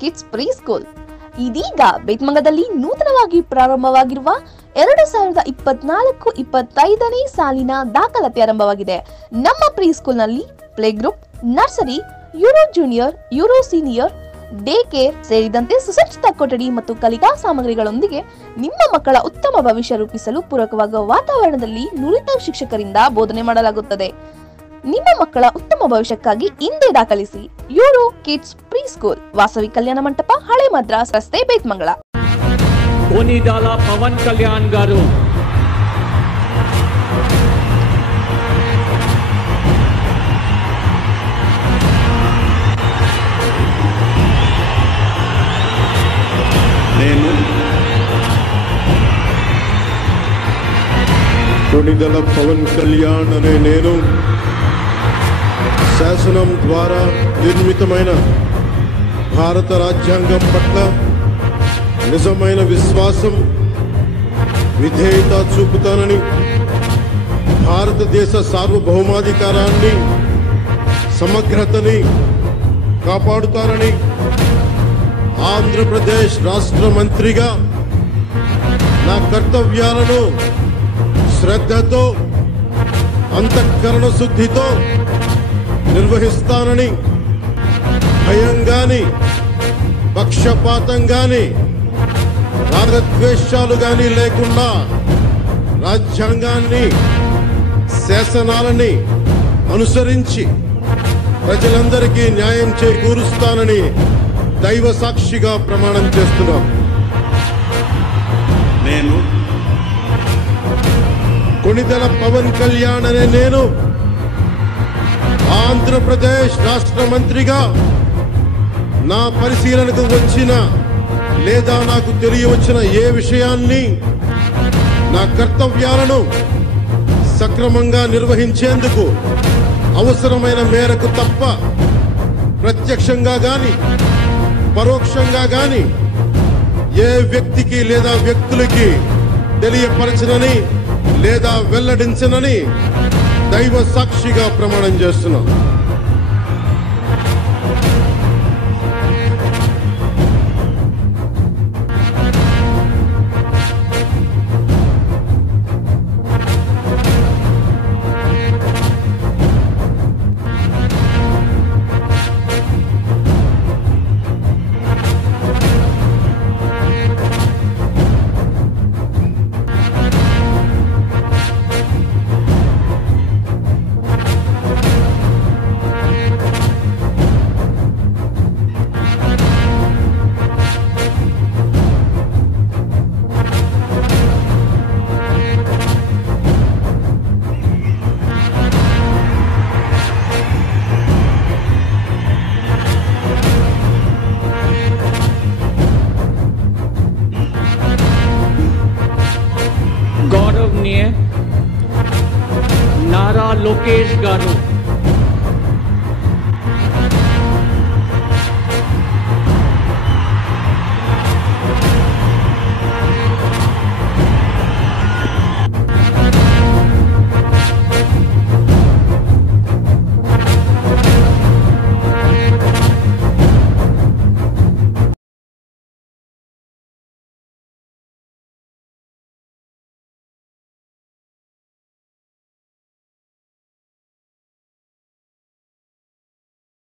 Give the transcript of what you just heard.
Kids pre school ಇದೀಗ ಬೇತ್ಮಂಗದಲ್ಲಿ ನೂತನವಾಗಿ ಪ್ರಾರಂಭವಾಗಿರುವ 2024-25ನೇ ಸಾಲಿನ ದಾಖಲಾತಿ ಆರಂಭವಾಗಿದೆ. ನಮ್ಮ ಪ್ರೀ ಸ್ಕೂಲ್ನಲ್ಲಿ play group, nursery, euro junior, euro senior, day care ಸೇರಿದಂತೆ ಸುಸಜ್ಜಿತ ಕೊಠಡಿ ಮತ್ತು ಕಲಿಕಾ ಸಾಮಗ್ರಿಗಳೊಂದಿಗೆ ನಿಮ್ಮ ಮಕ್ಕಳ ಉತ್ತಮ ಭವಿಷ್ಯ ರೂಪಿಸಲು ಪೂರಕವಾಗುವ ವಾತಾವರಣದಲ್ಲಿ ನುರಿತ ಶಿಕ್ಷಕರಿಂದ ಬೋಧನೆ ಮಾಡಲಾಗುತ್ತದೆ. ನಿಮ್ಮ ಮಕ್ಕಳ ಉತ್ತಮ ಭವಿಷ್ಯಕ್ಕಾಗಿ ಇಂದೇ ದಾಖಲಿಸಿ. Euro kids pre school, Vasavi Kalyana Mantapa, ಹಳೆ ಮದ್ರಾಸ್ ರಸ್ತೆ, ಬೇತ್ಮಂಗಲ. కొనిదాల పవన్ కళ్యాణ్ గారు నేను కొనిదల పవన్ కళ్యాణ్ అనే నేను శాసనం ద్వారా నిర్మితమైన భారత రాజ్యాంగం పట్ల నిజమైన విశ్వాసం, విధేయత చూపుతానని, భారతదేశ సార్వభౌమాధికారాన్ని, సమగ్రతని కాపాడుతానని, ఆంధ్రప్రదేశ్ రాష్ట్ర మంత్రిగా నా కర్తవ్యాలను శ్రద్ధతో, అంతఃకరణ శుద్ధితో నిర్వహిస్తానని, భయం గాని, పక్షపాతం గాని, రాగద్వేషాలు గాని లేకుండా రాజ్యాంగాన్ని, శాసనాలని అనుసరించి ప్రజలందరికీ న్యాయం చేకూరుస్తానని దైవ సాక్షిగా ప్రమాణం చేస్తున్నాం. నేను కొనిదెల పవన్ కళ్యాణ్ అనే నేను ఆంధ్రప్రదేశ్ రాష్ట్ర మంత్రిగా నా పరిశీలనకు వచ్చిన లేదా నాకు తెలియవచ్చిన ఏ విషయాన్ని, నా కర్తవ్యాలను సక్రమంగా నిర్వహించేందుకు అవసరమైన మేరకు తప్ప ప్రత్యక్షంగా గాని పరోక్షంగా గాని ఏ వ్యక్తికి లేదా వ్యక్తులకి తెలియపరచనని లేదా వెల్లడించనని దైవ సాక్షిగా ప్రమాణం చేస్తున్నాం. గౌరవనీయ నారా లోకేష్ గారు